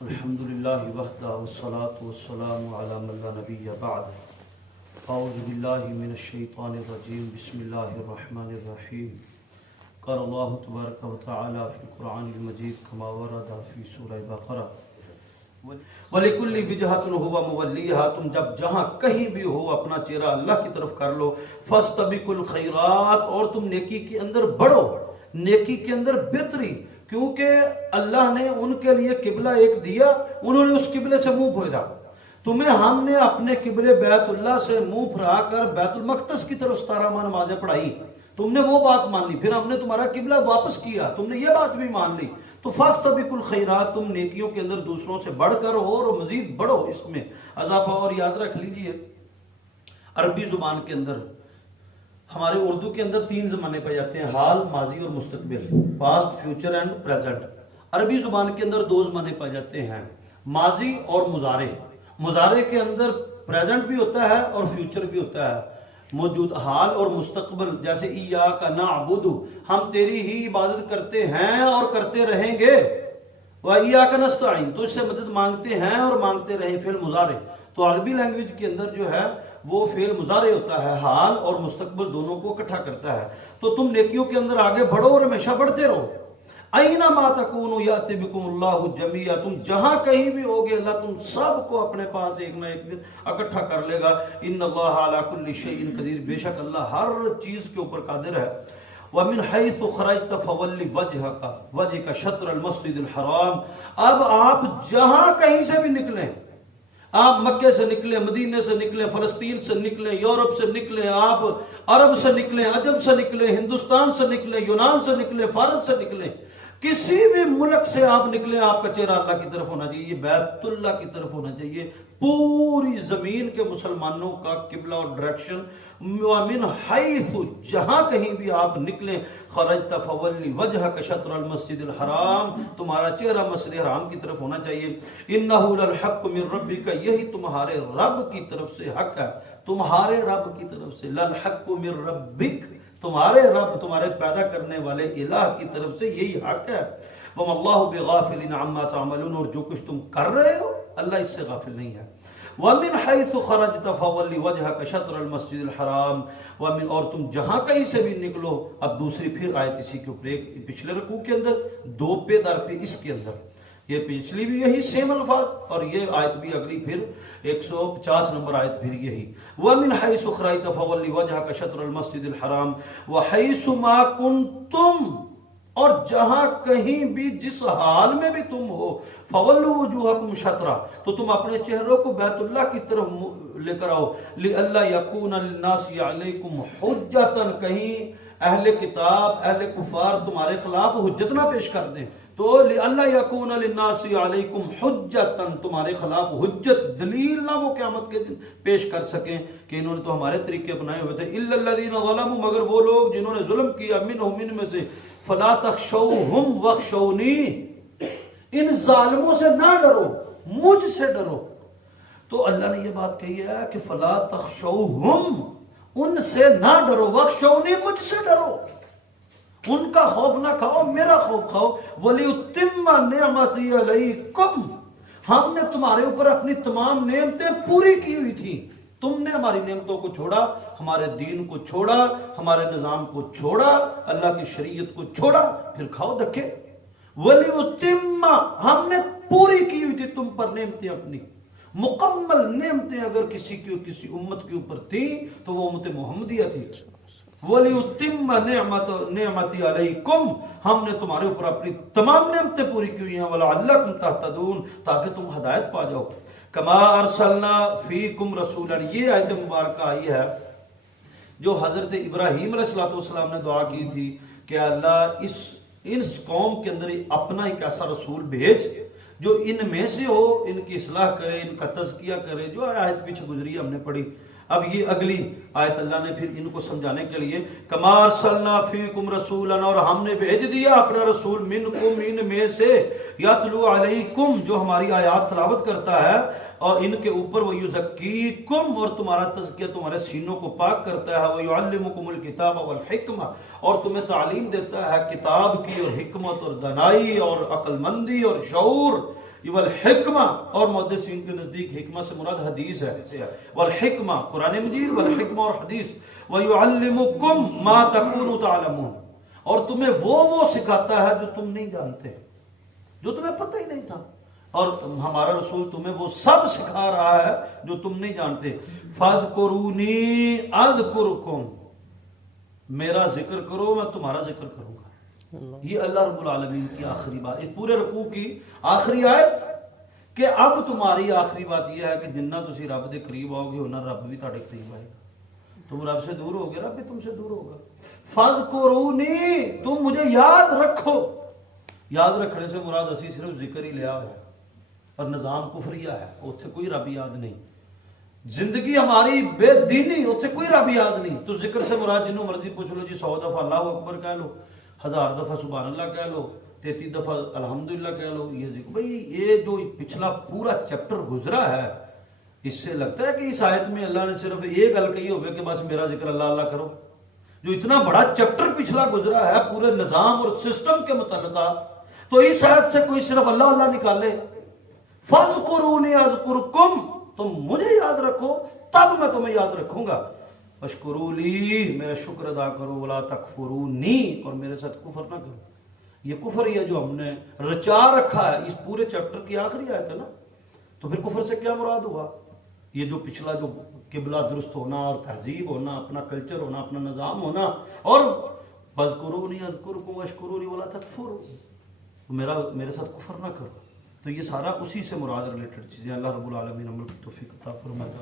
الحمد للہ وحدہ والصلاة والسلام علی من لا نبی بعد اعوذ باللہ من الشیطان الرجیم بسم اللہ الرحمن الرحیم قال اللہ تبارک و تعالی فی القرآن المجید کما ورد فی سورہ بقرہ وَلِكُلِّ وِجْهَةٌ هُوَ مُوَلِّيهَا تم جب جہاں کہیں بھی ہو اپنا چہرہ اللہ کی طرف کر لو فَاسْتَبِقُوا الْخَيْرَاتِ اور تم نیکی کے اندر بڑھو، نیکی کے اندر بہتری، کیونکہ اللہ نے ان کے لیے قبلہ ایک دیا، انہوں نے اس قبلے سے منہ پھیرا۔ تمہیں ہم نے اپنے قبلے بیت اللہ سے منہ پھرا کر بیت المقدس کی طرف 17 ماہ نمازیں پڑھائی، تم نے وہ بات مان لی، پھر ہم نے تمہارا قبلہ واپس کیا، تم نے یہ بات بھی مان لی، تو فاستبقوا الخیرات تم نیکیوں کے اندر دوسروں سے بڑھ کر ہو اور مزید بڑھو، اس میں اضافہ۔ اور یاد رکھ لیجئے عربی زبان کے اندر ہمارے اردو کے اندر 3 زمانے پائے جاتے ہیں، حال، ماضی اور مستقبل، پاسٹ، فیوچر اینڈ پریزنٹ۔ عربی زبان کے اندر 2 زمانے پائے جاتے ہیں، ماضی اور مضارع۔ مضارع کے اندر پریزنٹ بھی ہوتا ہے اور فیوچر بھی ہوتا ہے، موجود حال اور مستقبل، جیسے ایاک نعبد ہم تیری ہی عبادت کرتے ہیں اور کرتے رہیں گے، وایاک نستعین تو اس سے مدد مانگتے ہیں اور مانگتے رہیں، فعل مضارع۔ تو عربی لینگویج کے اندر جو ہے وہ فعل مضارع ہوتا ہے، حال اور مستقبل دونوں کو اکٹھا کرتا ہے۔ تو تم نیکیوں کے اندر آگے بڑھو اور ہمیشہ بڑھتے رہو۔ اینما تکونوا یأتی بکم اللہ جمیعا تم جہاں کہیں بھی ہوگے اللہ تم سب کو اپنے پاس ایک نہ ایک دن اکٹھا کر لے گا۔ ان اللہ علی کل شیء قدیر بے شک اللہ ہر چیز کے اوپر قادر ہے۔ وَمِنْ حَيْثُ خَرَجْتَ فَوَلِّ وَجْهَكَ شَطْرَ الْمَسْجِدِ الْحَرَامِ اب آپ جہاں کہیں سے بھی نکلیں، آپ مکے سے نکلیں، مدینے سے نکلیں، فلسطین سے نکلیں، یورپ سے نکلیں، آپ عرب سے نکلیں، عجم سے نکلیں، ہندوستان سے نکلیں، یونان سے نکلیں، فارس سے نکلیں، کسی بھی ملک سے آپ نکلیں، آپ کا چہرہ اللہ کی طرف ہونا چاہیے، بیت اللہ کی طرف ہونا چاہیے، پوری زمین کے مسلمانوں کا قبلہ اور ڈائریکشن۔ وَمِنْ حَيْثُ جہاں کہیں بھی آپ نکلیں، خرجت فولی وجہک شطر المسجد الحرام تمہارا چہرہ مسجد حرام کی طرف ہونا چاہیے۔ اِنَّهُ لَلْحَقُّ مِنْ رَبِّكَ یہی تمہارے رب کی طرف سے حق ہے، تمہارے رب کی طرف سے، لَلْحَقُّ مِنْ رَبِّكَ تمہارے رب تمہارے پیدا کرنے والے الہ کی طرف سے یہی حق ہے۔ وَمَا اللَّهُ بِغَافِلٍ عَمَّا تَعْمَلُونَ اور جو کچھ تم کر رہے ہو اللہ اس سے غافل نہیں ہے۔ وَمِنْ حَيْثُ خَرَجْتَ فَوَلِّ وَجْهَكَ شَطْرَ الْمَسْجِدِ الْحَرَامِ اور تم جہاں کہیں سے بھی نکلو۔ اب دوسری پھر آیت اسی کے اوپر، ایک پچھلے رکوع کے اندر، 2 پہ در پہ اس کے اندر، یہ پچھلی بھی یہی سیم الفاظ اور یہ آیت بھی اگلی پھر 150 نمبر آیت پھر یہی۔ وَمِنْ حَيْثُ خَرَجْتَ فَوَلِّ وَجْهَكَ شَطْرَ الْمَسْجِدِ الْحَرَامِ وَحَيْثُ مَا كُنْتُمْ اور جہاں کہیں بھی جس حال میں بھی تم ہو، فَوَلُّوا وُجُوهَكُمْ شَطْرًا تو تم اپنے چہروں کو بیت اللہ کی طرف لے کر آؤ۔ لِأَلَّا يَكُونَ لِلنَّاسِ عَلَيْكُمْ حُجَّةً کہیں اہل کتاب، اہل کفار تمہارے خلاف حجت نہ پیش کر دیں، تو لِأَلَّا يَكُونَ لِلنَّاسِ عَلَيْكُمْ حُجَّةً تمہارے خلاف حجت دلیل نہ وہ قیامت کے دن پیش کر سکیں کہ انہوں نے تو ہمارے طریقے اپنائے ہوئے تھے۔ إِلَّا الَّذِينَ ظَلَمُوا مگر وہ لوگ جنہوں نے ظلم کیا، منہم ان میں سے، فَلَا تَخْشَوْهُمْ وَاخْشَوْنِي ان ظالموں سے نہ ڈرو، مجھ سے ڈرو۔ تو اللہ نے یہ بات کہی ہے کہ فَلَا تَخْشَوْهُمْ ان سے نہ ڈرو، وَاخْشَوْنِي مجھ سے ڈرو، ان کا خوف نہ کھاؤ، میرا خوف کھاؤ۔ وَلِيُتِمَّ نِعْمَتِي عَلَيْكُمْ ہم نے تمہارے اوپر اپنی تمام نعمتیں پوری کی ہوئی تھی، تم نے ہماری نعمتوں کو چھوڑا، ہمارے دین کو چھوڑا، ہمارے نظام کو چھوڑا، اللہ کی شریعت کو چھوڑا، پھر کھاؤ دھکے۔ وَلِيُتِمَّ ہم نے پوری کی ہوئی تھی تم پر نعمتیں اپنی، مکمل نعمتیں اگر کسی امت کے اوپر تھیں تو وہ امت محمدیہ تھی۔ وَلِيُتِمَّ نِعْمَتِي عَلَيْكُمْ ہم نے تمہارے اوپر اپنی تمام نعمتیں پوری کی ہوئی ہیں، وَلَعَلَّكُمْ تَهْتَدُونَ تاکہ تم ہدایت پا جاؤ۔ کما ارسلنا فیکم رسولا یہ آیت مبارکہ آئی ہے جو حضرت ابراہیم علیہ السلام نے دعا کی تھی کہ اللہ اس قوم کے اندر اپنا ایک ایسا رسول بھیج جو ان میں سے ہو، ان کی اصلاح کرے، ان کا تزکیہ کرے، جو آیت پیچھے گزری ہم نے پڑھی۔ اب یہ اگلی آیت اللہ نے پھر ان کو سمجھانے کے لیے کما ارسلنا فیکم رسولا اور ہم نے بھیج دیا اپنا رسول منکم ان میں سے، یتلو علیکم جو ہماری آیات تلاوت کرتا ہے اور ان کے اوپر ویزکیکم اور تمہارا تزکیہ تمہارے سینوں کو پاک کرتا ہے، ویعلمکم الکتاب والحکمہ اور تمہیں تعلیم دیتا ہے کتاب کی اور حکمت اور دانائی اور عقل مندی اور شعور۔ والحکمہ، اور محدثین کے نزدیک حکمہ سے مراد حدیث ہے، والحکمہ قرآن مجید، والحکمہ اور حدیث، وَيُعَلِّمُكُمْ مَا تَكُونُوا تَعْلَمُونَ، اور تمہیں وہ سکھاتا ہے جو تم نہیں جانتے، جو تمہیں پتہ ہی نہیں تھا، اور ہمارا رسول تمہیں وہ سب سکھا رہا ہے جو تم نہیں جانتے۔ فَاذْكُرُونِي أَذْكُرْكُمْ، میرا ذکر کرو میں تمہارا ذکر کروں گا۔ یہ اللہ رب العالمین کی آخری بات، اس پورے رکوع کی آخری آیت، کہ اب تمہاری آخری بات یہ ہے کہ جنہ تسی رب دے قریب آؤ گے انہاں رب بھی تہاڈے قریب آئے گا، تم رب سے دور ہوگے رب بھی تم سے دور ہوگا۔ فَاذْكُرُونِی، تم مجھے یاد رکھو۔ یاد رکھنے سے مراد اسی صرف ذکر ہی لیا ہے، اور نظام کفریہ ہے، اتنے کوئی رب یاد نہیں، زندگی ہماری بے دینی، اتنے کوئی رب یاد نہیں۔ تو ذکر سے مراد جنہوں مرضی پوچھ لو جی، 100 دفعہ اللہ اکبر کہہ لو، 1000 دفعہ سبحان اللہ کہہ لو، 33 دفعہ الحمدللہ کہہ لو، یہ ذکر۔ بھئی یہ جو پچھلا پورا چیپٹر گزرا ہے، اس سے لگتا ہے کہ اس آیت میں اللہ نے صرف یہ گل کہی ہوگی کہ بس میرا ذکر اللہ اللہ کرو؟ جو اتنا بڑا چیپٹر پچھلا گزرا ہے پورے نظام اور سسٹم کے متعلقہ، تو اس آیت سے کوئی صرف اللہ اللہ نکالے؟ فَاذْكُرُونِي أَذْكُرْكُمْ، تم مجھے یاد رکھو تب میں تمہیں یاد رکھوں گا۔ وَاشْكُرُوا لِي، میرا شکر ادا کرو، وَلَا تَكْفُرُونِي، اور میرے ساتھ کفر نہ کرو۔ یہ کفر ہی ہے جو ہم نے رچا رکھا ہے، اس پورے چیپٹر کی آخری آیت ہے نا، تو پھر کفر سے کیا مراد ہوا؟ یہ جو پچھلا جو قبلہ درست ہونا اور تہذیب ہونا، اپنا کلچر ہونا، اپنا نظام ہونا، اور فَاذْكُرُونِي أَذْكُرْكُمْ وَاشْكُرُوا لِي وَلَا تَكْفُرُوا، میرے ساتھ کفر نہ کرو۔ تو یہ سارا اسی سے مراد ریلیٹڈ چیزیں۔ اللہ رب العالمین عمل کی توفیق عطا فرمائے۔